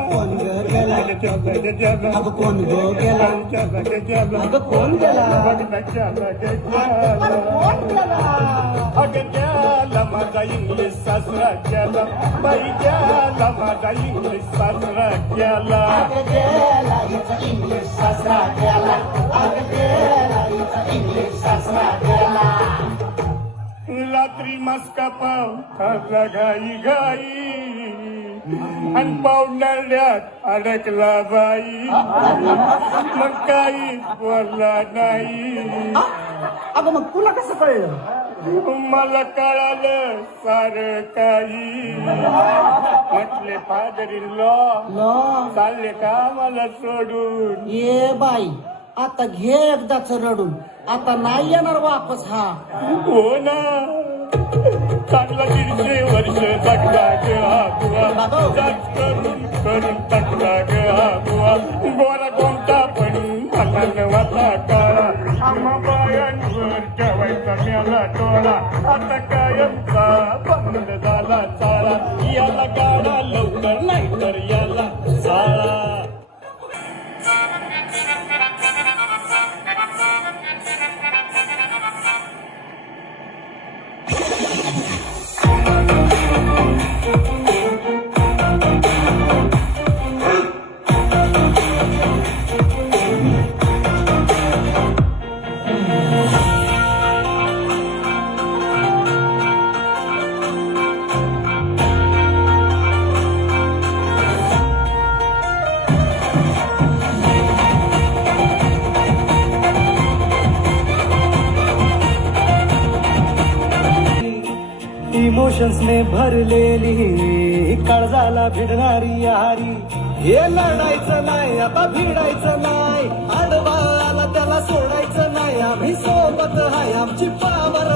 कोण ग गेला अगं कोण ग गेला अगं कोण गेला माझा इंग्लिश सासरा गेला बाई गेला माझा इंग्लिश सासरा गेला इंग्लिश सासरा गेला इंग्लिश सासरा गेला रात्री मस्का पाव खाल्ला घाई घाई आणि पावडल्यात अडकला बाई मग काही बोलला नाही अगं मग तुला कसं कळलं मला कळालं सार काही म्हटले फादर इन लॉ चालले का मला सोडून ये बाई आता घे एकदाच रडून आता नाही येणार वापस हा हो ना चांगला 150 वर्ष जगला ग हा बुवा करून करून टाकला ग हा बुवा गोरा कोणता पण मला नव्हता काळा आम्हा बायांवर ठेवायचा मेला टोळा आता कायमचा बंद झाला चाळा याला गाडा लवकर नाही तर याला साळा इमोशन्स ने भरलेली काळजाला भिडणारी यारी हे लढायचं नाही आता भिडायचं नाही आडवा आला त्याला सोडायचं नाही आम्ही सोबत हाय आमची पावर